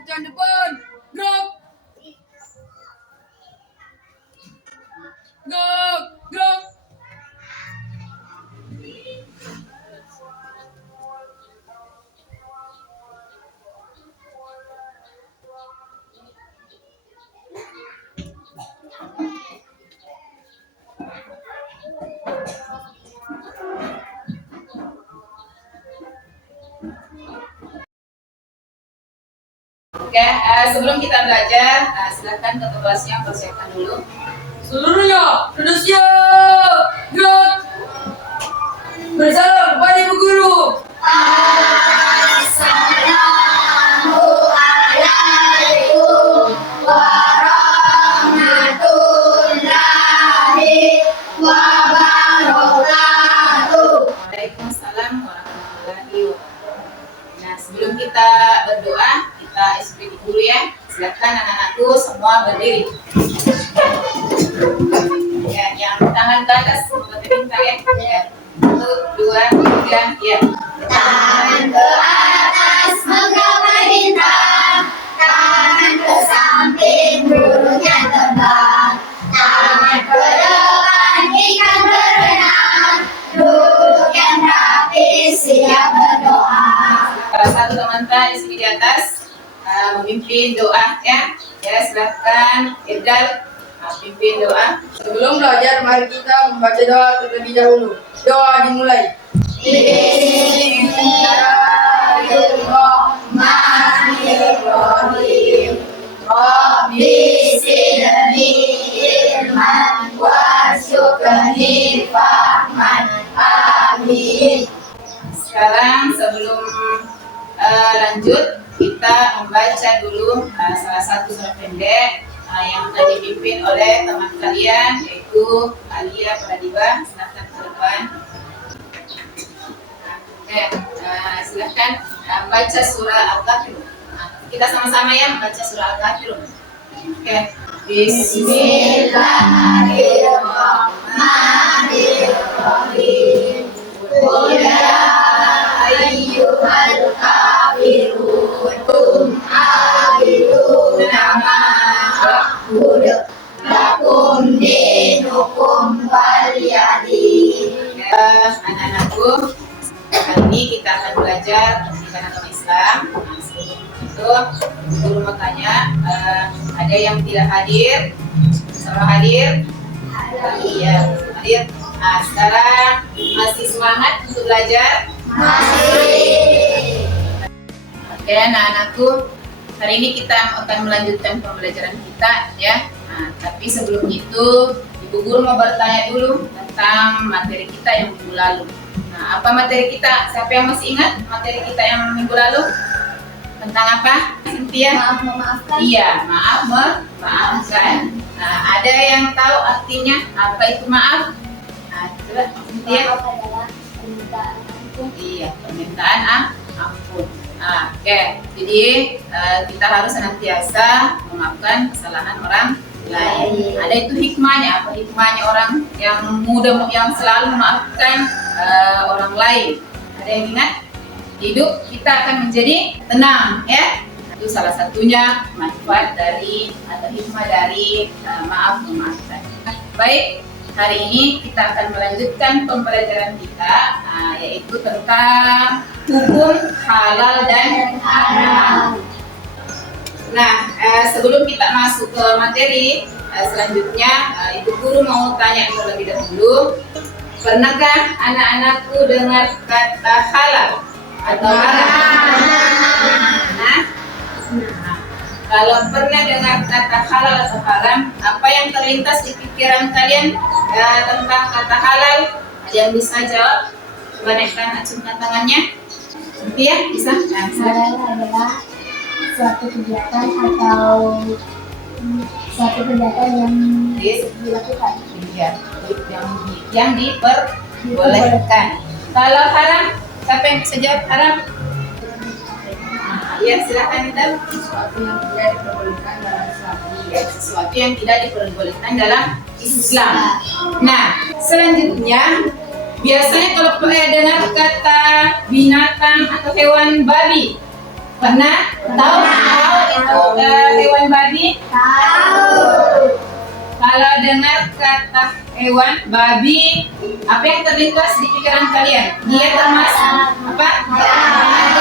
Rancang depan. Gerak. Gerak. Gerak. Oke, sebelum kita belajar, silakan ke kelasnya persiapkan dulu. Seluruhnya sudah siap. Gerak. Bersalam kepada Ibu Guru. Assalamualaikum warahmatullahi wabarakatuh. Waalaikumsalam warahmatullahi wabarakatuh. Nah, sebelum kita berdoa, kita SPD dulu ya. Silakan anak-anakku semua berdiri. Ya, yang tangan ke atas, kita minta ya. Ya. 1, 2, 3, ya. Tangan ke atas menggapai bintang, tangan ke samping burungnya terbang, tangan ke depan ikan berenang, duduk yang rapi siap berdoa. Salah satu teman di sini di atas memimpin doa ya. Ya, silakan Irdal pimpin doa. Sebelum belajar, mari kita membaca doa terlebih dahulu. Doa dimulai. Bismillahirrahmanirrahim. Rabbi zidni ilman warzuqni fahman. Amin. Sekarang sebelum lanjut, kita membaca dulu salah satu surat pendek yang akan dipimpin oleh teman kalian, yaitu Alia Pradiba. Silakan ke depan. Oke, silakan baca surah Al-Kafirun. Kita sama-sama ya membaca surah Al-Kafirun. Oke. Bismillahirrahmanirrahim. Qul ya ayyuhal kafirun a'buduna ma a'budu lakum dinukum waliyadin. Anak-anakku, kali ini kita akan belajar pendidikan agama Islam. Nah, sebelum itu, guru makanya ada yang tidak hadir. Semua hadir? Iya, hadir. Nah, sekarang masih semangat untuk belajar? Masih. Oke, anak-anakku, hari ini kita akan melanjutkan pembelajaran kita ya. Nah, tapi sebelum itu, Ibu Guru mau bertanya dulu tentang materi kita yang minggu lalu. Nah, apa materi kita? Siapa yang masih ingat materi kita yang minggu lalu? Tentang apa, Cynthia? Maaf memaafkan. Iya, maaf memaafkan. Nah, ada yang tahu artinya apa itu maaf? Nah, coba Cynthia. Maaf adalah permintaan ampun. Iya, permintaan ampun. Nah, oke. Jadi kita harus senantiasa memaafkan kesalahan orang lain. Ada itu hikmahnya. Apa hikmahnya orang yang mudah, yang selalu memaafkan orang lain? Ada yang ingat? Hidup kita akan menjadi tenang, ya. Itu salah satunya manfaat dari atau hikmah dari maaf memaafkan. Baik, hari ini kita akan melanjutkan pembelajaran kita, yaitu tentang hukum halal dan haram. Nah, sebelum kita masuk ke materi selanjutnya, Ibu Guru mau tanya terlebih dahulu. Pernahkah anak-anakku dengar kata halal atau haram? Nah, kalau pernah dengar kata halal atau haram, apa yang terlintas di pikiran kalian tentang kata halal? Ada yang bisa jawab? Coba naikkan, acungkan tangannya. Iya, bisa? Nah, Halal adalah suatu kegiatan atau suatu kegiatan yang dilakukan. Iya, yang diperbolehkan. Kalau haram, siapa yang bisa jawab haram? Iya, silakan Intan. Sesuatu yang tidak diperbolehkan dalam Islam. Ya, sesuatu yang tidak diperbolehkan dalam Islam. Nah, selanjutnya biasanya kalau dengar kata binatang atau hewan babi, pernah tahu itu hewan babi? Tahu. Kalau dengar kata hewan babi, apa yang terlintas di pikiran kalian? Dia termasuk apa? Dia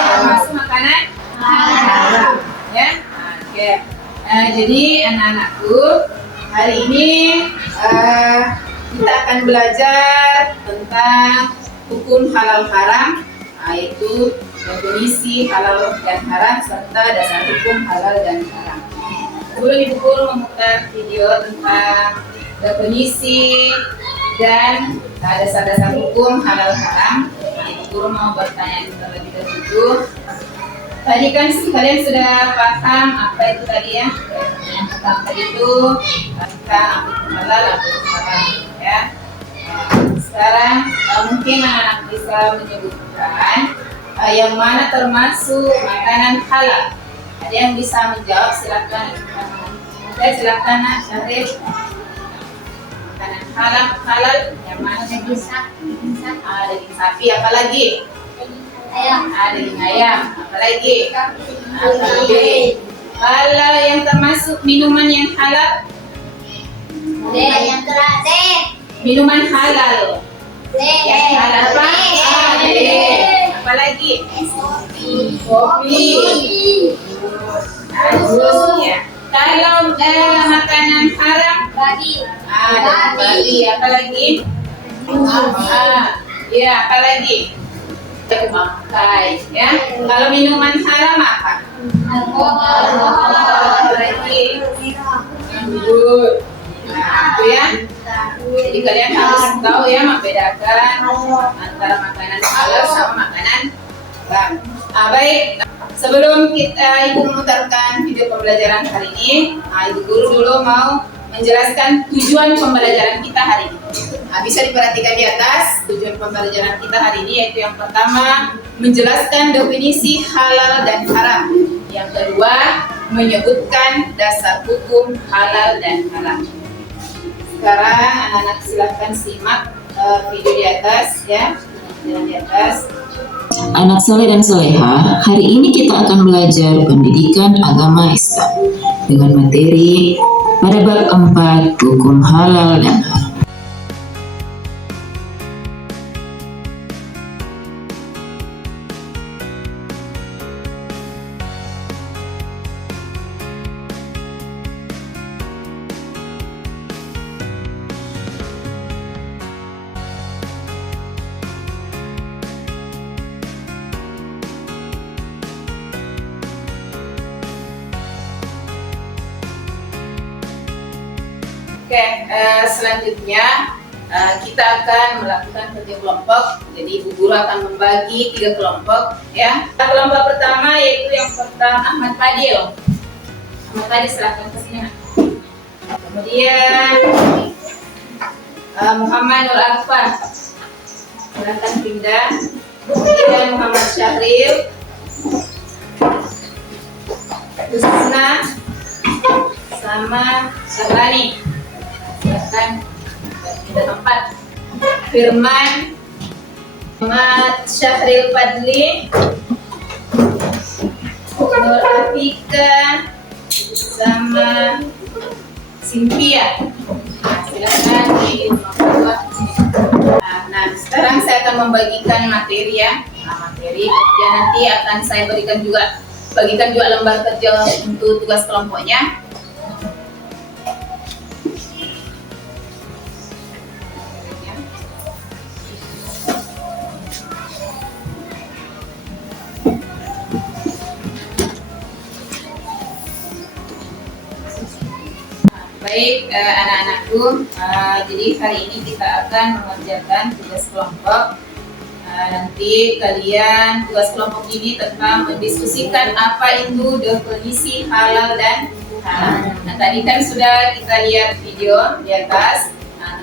termasuk makanan haram. Ya, oke. Jadi anak-anakku, hari ini kita akan belajar tentang hukum halal haram, yaitu definisi halal dan haram serta dasar hukum halal dan haram. Sebelum Ibu Guru memutar video tentang definisi dan dasar-dasar hukum halal haram, Ibu Guru mau bertanya terlebih dahulu. Tadi kan kalian sudah paham apa itu tadi ya? Yang pertama tadi itu tentang apa itu halal, apa itu haram ya. Sekarang mungkin anak-anak bisa menyebutkan yang mana termasuk makanan halal. Ada yang bisa menjawab, silakan. Silakan Nak Syarif. Makanan halal yang mana? Daging sapi, apa lagi? Daging ayam, apa lagi? Kalau yang termasuk minuman yang halal? Minuman halal. Yang halal apa? Apa lagi? Kopi. Ya. Kalau makanan haram? Babi. Apa lagi? Ya, apa lagi? Bangkai. Ya. Kalau minuman haram apa? Alkohol. Lagi? Anggur. Nah, itu ya. Jadi kalian harus tahu ya membedakan antara makanan halal sama makanan haram. Baik, sebelum Ibu memutarkan video pembelajaran hari ini, Ibu Guru dulu mau menjelaskan tujuan pembelajaran kita hari ini. Bisa diperhatikan di atas tujuan pembelajaran kita hari ini, yaitu yang pertama menjelaskan definisi halal dan haram. Yang kedua menyebutkan dasar hukum halal dan haram. Sekarang anak-anak silahkan simak video di atas ya, di atas. Anak soleh dan soleha, hari ini kita akan belajar pendidikan agama Islam dengan materi pada bab 4 hukum halal dan haram. Oke, selanjutnya kita akan melakukan kerja kelompok. Jadi Ibu Guru akan membagi 3 kelompok ya. Kelompok pertama yaitu yang pertama Ahmad Fadil. Ahmad Fadil silakan ke sini. Kemudian Muhammad Nur Arfan. Silakan pindah. Kemudian Muhammad Syahril. Husna sama Syarani. Silakan pindah tempat. Firman, Muhammad Syahril Fadli, Nur Afika sama Cynthia. Silakan di nomor 2. Nah, sekarang saya akan membagikan materi ya. Materi kemudian nanti akan saya bagikan juga lembar kerja untuk tugas kelompoknya. Baik anak-anakku, jadi hari ini kita akan mengerjakan tugas kelompok. Nanti kalian tugas kelompok ini tentang mendiskusikan apa itu definisi halal dan haram. Nah tadi kan sudah kita lihat video di atas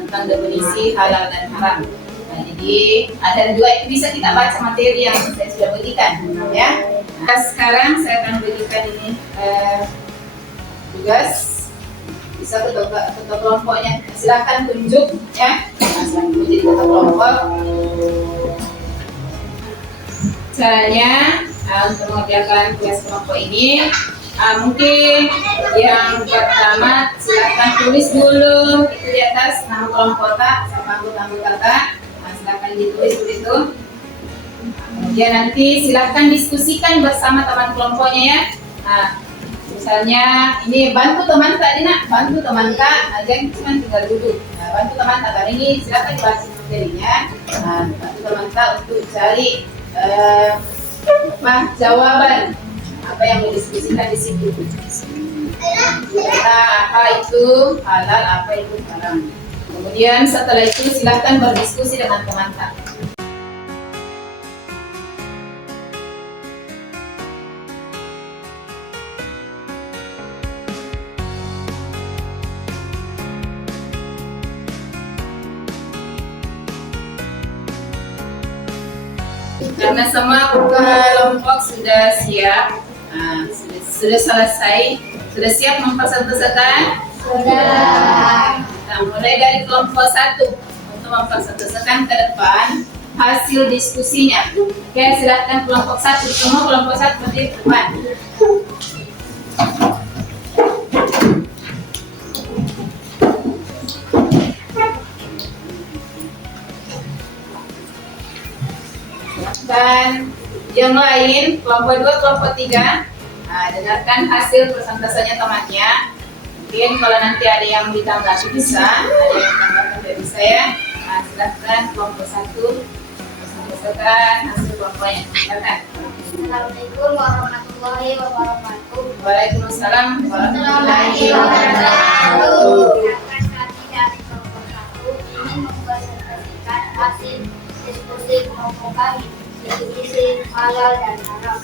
tentang definisi halal dan haram. Nah, jadi ada 2 itu bisa kita baca materi yang saya sudah berikan ya. Nah, sekarang saya akan berikan ini tugas. Bisa ketua kelompoknya, silahkan tunjuk ya. Silahkan menjadi ketua kelompok. Caranya untuk mengerjakan tugas kelompok ini, Mungkin yang pertama silakan tulis dulu itu di atas nama kelompok tak sama anggota-anggota tak. Silakan ditulis begitu. Kemudian nanti silakan diskusikan bersama teman kelompoknya ya. Misalnya ini bantu teman tak Dina, bantu teman kak, jangan cuma tinggal duduk. Bantu teman tak kali ini silakan dibaca materinya. Bantu teman kak untuk cari jawaban apa yang mau diskusikan di situ. Apa itu halal, apa itu haram. Kemudian setelah itu silakan berdiskusi dengan teman kak. Karena semua kelompok sudah siap, sudah selesai, sudah siap mempersatukan? Sudah. Nah, mulai dari kelompok 1 untuk mempersatukan ke depan hasil diskusinya. Oke, silakan kelompok 1, semua kelompok 1 berdiri ke depan. Dan yang lain, kelompok 2, kelompok 3, dengarkan hasil persentasannya temannya. Mungkin kalau nanti ada yang ditambah bisa, ada yang ditambahkan tidak bisa ya. Silakan kelompok 1 persentasakan hasil kelompoknya. Silakan. Assalamualaikum warahmatullahi wabarakatuh. Waalaikumsalam warahmatullahi wabarakatuh. Silakan kami dari kelompok 1 ingin mempresentasikan hasil diskusi kelompok kami. Definisi halal dan haram.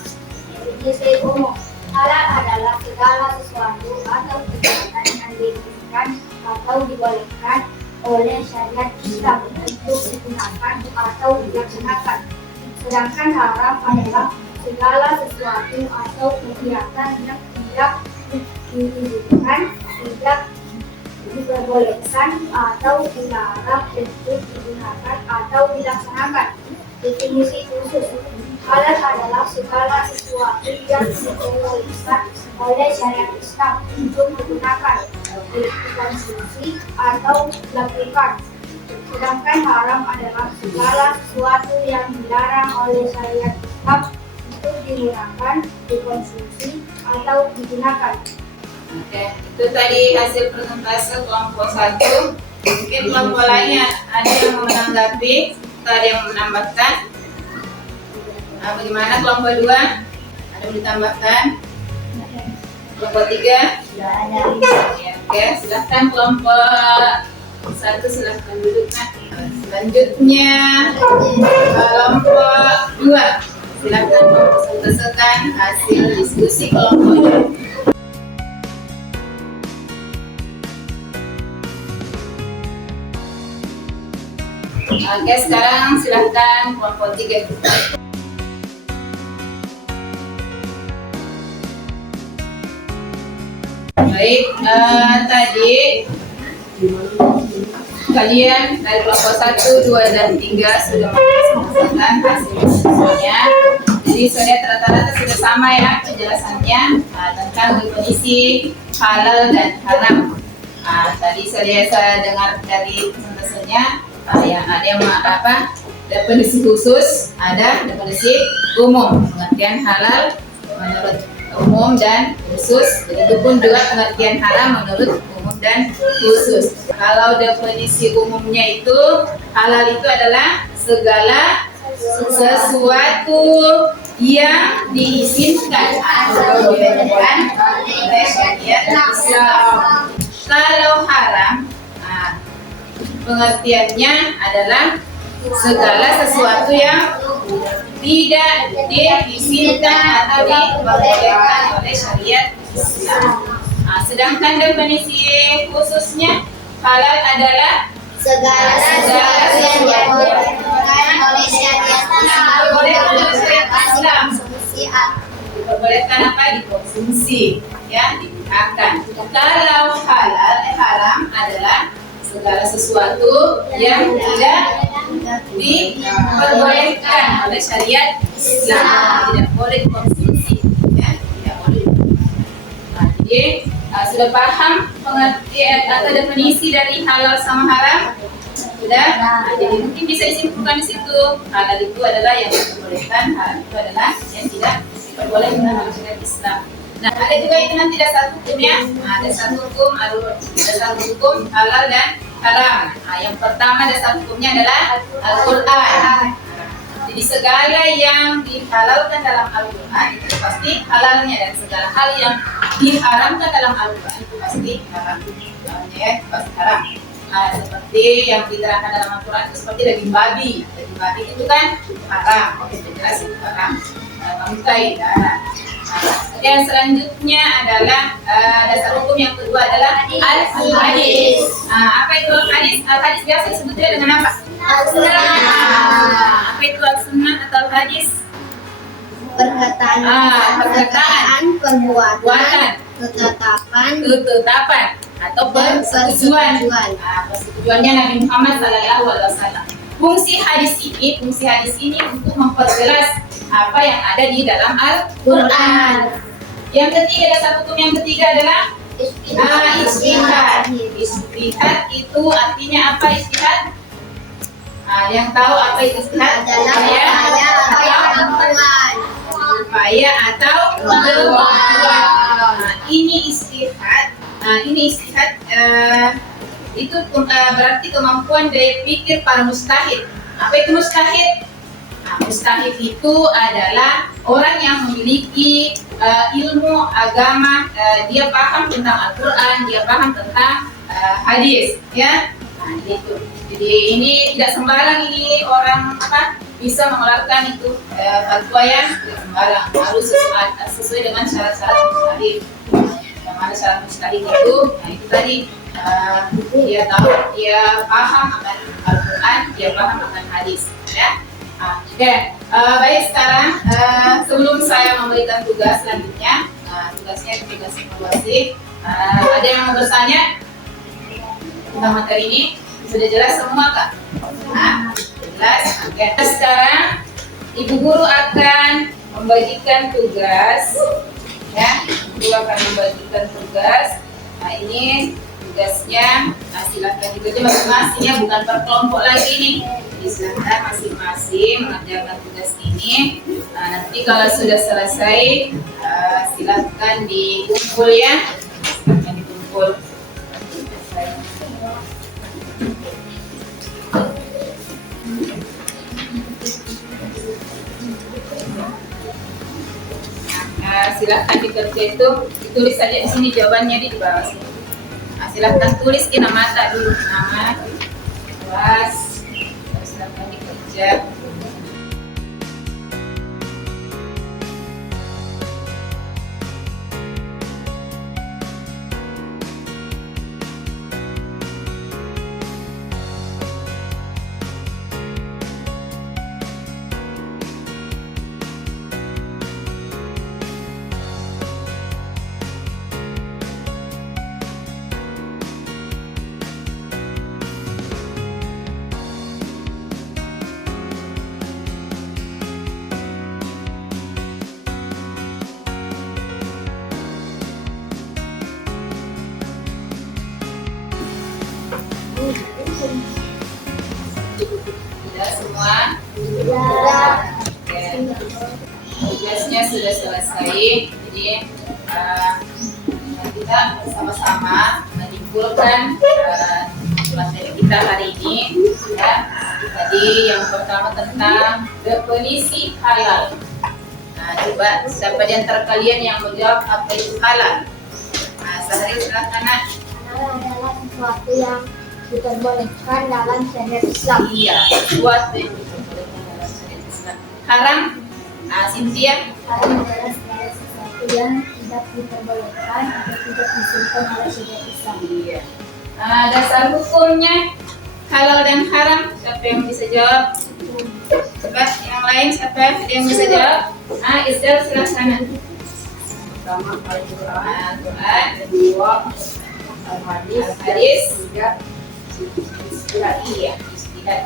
Definisi umum. Halal adalah segala sesuatu atau kegiatan yang diizinkan atau dibolehkan oleh syariat Islam untuk digunakan atau dilaksanakan. Sedangkan haram adalah segala sesuatu atau kegiatan yang tidak diizinkan, tidak diperbolehkan atau dilarang untuk digunakan atau dilaksanakan. Definisi khusus. Halal adalah segala sesuatu yang diperbolehkan oleh syariat Islam untuk digunakan, dikonsumsi atau dilakukan. Sedangkan haram adalah segala sesuatu yang dilarang oleh syariat Islam untuk digunakan, dikonsumsi atau digunakan. Oke, itu tadi hasil presentasi kelompok 1. Mungkin kelompok lainnya ada yang mau menanggapi atau ada yang menambahkan? Bagaimana kelompok 2? Ada yang ditambahkan? Kelompok 3? Tidak ada. Ya, oke, silahkan kelompok 1 silahkan duduk. Selanjutnya kelompok 2 silahkan mempresentasikan hasil diskusi kelompoknya. Oke, sekarang silahkan kelompok 3. Baik, tadi kalian dari kelompok 1, 2, dan 3 sudah mempresentasikan hasil diskusinya. Jadi sudah rata-rata sudah sama ya penjelasannya tentang definisi halal dan haram. Tadi saya dengar dari presentasinya yang ada yang apa definisi khusus, ada definisi umum, pengertian halal menurut umum dan khusus. Begitu pun juga pengertian haram menurut umum dan khusus. Kalau definisi umumnya itu halal itu adalah segala sesuatu yang diizinkan atau dibolehkan oleh syariat Islam. Kalau haram, pengertiannya adalah segala sesuatu yang tidak diizinkan atau dibolehkan oleh syariat Islam. Sedangkan definisi khususnya halal adalah Segala sesuatu yang dibolehkan oleh syariat Islam. dibolehkan oleh syariat Islam. Diperbolehkan apa? Dikonsumsi, ya, digunakan. Kalau haram adalah segala sesuatu yang tidak diperbolehkan oleh syariat Islam, tidak boleh dikonsumsi, ya, tidak boleh. Jadi sudah paham pengertian atau definisi dari halal sama haram? Sudah? Nah, jadi mungkin bisa disimpulkan di situ. Halal itu adalah yang diperbolehkan, haram itu adalah yang tidak diperbolehkan dalam syariat Islam. Nah, ada juga itu nanti dasar hukumnya. Nah, dasar hukum halal dan haram. Nah, yang pertama dasar hukumnya adalah Al-Quran. Jadi segala yang dihalalkan dalam Al-Quran itu pasti halalnya, dan segala hal yang diharamkan dalam Al-Quran itu pasti haram. Ya, pasti haram. Nah, seperti yang diterangkan dalam Al-Quran itu seperti daging babi. Daging babi itu kan haram. Oke, jelas itu haram. Bangkai darah. Dan selanjutnya adalah dasar hukum yang kedua adalah al-hadis. Apa itu al-hadis? Al-hadis biasa disebutnya dengan apa? Al-sunnah. Apa itu al-sunnah atau al-hadis? Perkataan, perbuatan, ketetapan atau persetujuan. Persetujuannya Nabi Muhammad SAW. Fungsi hadis ini untuk memperjelas apa yang ada di dalam Al-Quran. Yang ketiga, dasar hukum yang ketiga adalah ijtihad. Ijtihad itu artinya apa ijtihad? Yang tahu apa itu ijtihad? Upaya atau kemampuan. Ini ijtihad. Itu berarti kemampuan daya pikir para mujtahid. Apa itu mujtahid? Mujtahid itu adalah orang yang memiliki ilmu agama, dia paham tentang Al-Quran, dia paham tentang hadis, ya. Nah, gitu. Jadi ini tidak sembarang ini orang bisa mengeluarkan itu fatwa yang tidak sembarang, harus sesuai dengan syarat-syarat mujtahid. Yang mana syarat mujtahid itu, nah itu tadi dia tahu, dia paham akan Al-Quran, dia paham akan hadis, ya. Oke, baik, sekarang sebelum saya memberikan tugas selanjutnya, tugasnya tugas evaluasi. Ada yang mau bertanya tentang materi ini? Sudah jelas semua, Kak? Jelas. Oke, sekarang Ibu Guru akan membagikan tugas, ya. Ibu akan membagikan tugas. Nah, ini tugasnya, silakan dikerja masing-masing, ya, bukan per kelompok lagi nih. Silakan masing-masing mengerjakan tugas ini. Nanti kalau sudah selesai, silakan dikumpul, ya. Silakan dikumpul. Silakan dikerja itu ditulis saja di sini jawabannya di bawah sini. Silakan tulis di nama dulu, nama, kelas. Silakan dikerja. Sudah semua? Oke. Tugasnya sudah selesai. Jadi kita bersama-sama menyimpulkan materi kita hari ini, ya. Tadi yang pertama tentang definisi halal. Coba siapa di antara kalian yang menjawab apa itu halal? Sehari silakan, Nak. Halal adalah sesuatu yang diperbolehkan dalam syariat Islam. Iya, sesuatu yang diperbolehkan dalam syariat Islam. Haram? Cynthia? Haram adalah segala sesuatu yang tidak diperbolehkan atau tidak diizinkan oleh syariat Islam. Iya. Dasar hukumnya halal dan haram, siapa yang bisa jawab? Coba yang lain, siapa yang bisa jawab? Izdal, silakan. Pertama Al-Quran, kedua Al-Hadis, tiga Ijtihad.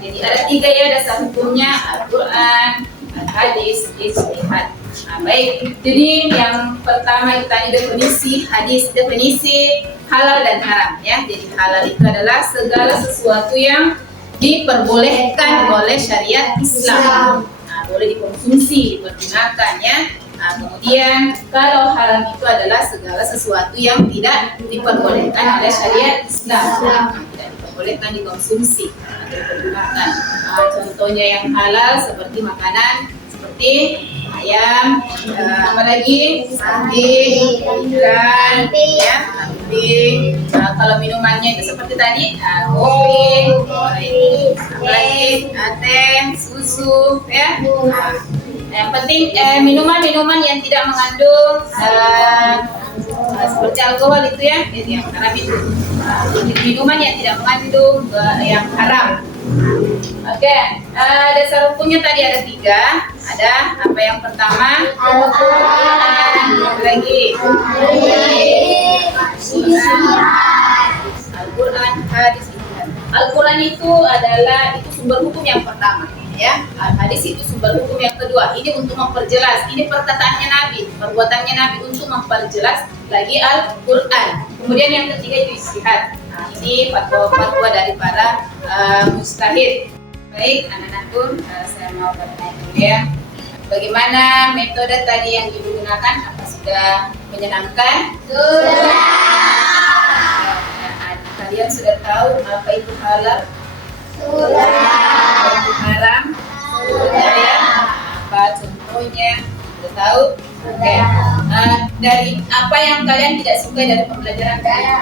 Jadi ada tiga, ya, dasar hukumnya: Al-Quran, Al-Hadis, Ijtihad. Nah, baik. Jadi yang pertama itu tadi definisi halal dan haram ya. Jadi halal itu adalah segala sesuatu yang diperbolehkan oleh syariat Islam. Nah, boleh dikonsumsi, dipergunakan ya. Nah, kemudian kalau haram itu adalah segala sesuatu yang tidak diperbolehkan oleh syariat Islam. Nah, tidak diperbolehkan dikonsumsi atau dipergunakan. Nah, contohnya yang halal seperti makanan seperti ayam, apalagi kambing, ikan, ya, kambing. Kalau minumannya itu seperti tadi, kopi, apalagi teh, susu, ya. Yang penting minuman-minuman yang tidak mengandung seperti alkohol itu ya, jadi yang haram itu. Minuman yang tidak mengandung yang haram. Oke, dasar hukumnya tadi ada 3. Ada apa yang pertama? Al-Quran. Lagi. Al-Quran, hadis. Al-Quran itu adalah sumber hukum yang pertama. Ya, hadis itu sumber hukum yang kedua. Ini untuk memperjelas, ini perkataannya Nabi, perbuatannya Nabi untuk memperjelas lagi Al-Quran. Kemudian yang ketiga itu ijtihad. Nah, ini fatwa dari para mujtahid. Baik, anak-anakku, saya mau bertanya dulu ya. Bagaimana metode tadi yang digunakan? Apa sudah menyenangkan? Sudah. Kalian sudah tahu apa itu halal? Sudah. Apa itu haram? Sudah ya. Apa contohnya? Sudah tahu? Oke. Dari apa yang kalian tidak suka dari pembelajaran kalian?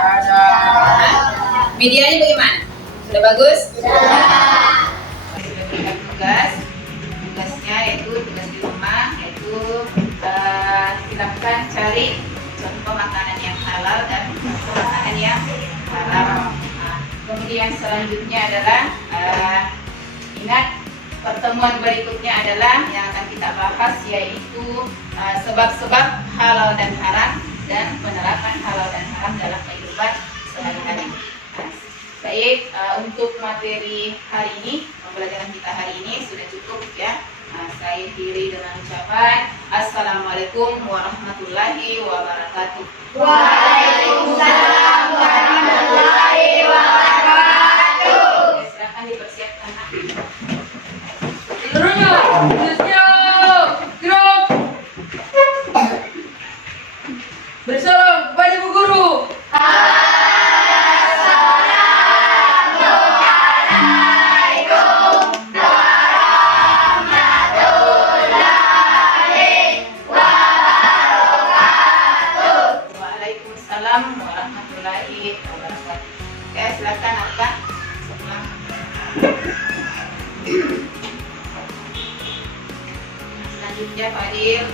Medianya bagaimana? Sudah bagus? Sudah. Sudah berikan tugasnya yaitu tugas di rumah, yaitu silakan cari contoh makanan yang halal dan contoh makanan yang haram. Kemudian selanjutnya adalah ingat, pertemuan berikutnya adalah yang akan kita bahas yaitu sebab-sebab halal dan haram dan penerapan halal dan haram dalam kehidupan sehari-hari. Baik, untuk materi hari ini, pembelajaran kita hari ini sudah cukup ya. Saya akhiri dengan ucapan Assalamualaikum warahmatullahi wabarakatuh. Waalaikumsalam warahmatullahi wabarakatuh. Silakan dipersiapkan. Bersalam kepada Ibu Guru. Waalaikumsalam warahmatullahi wabarakatuh. Oke, silakan Alka. Selanjutnya Fadil.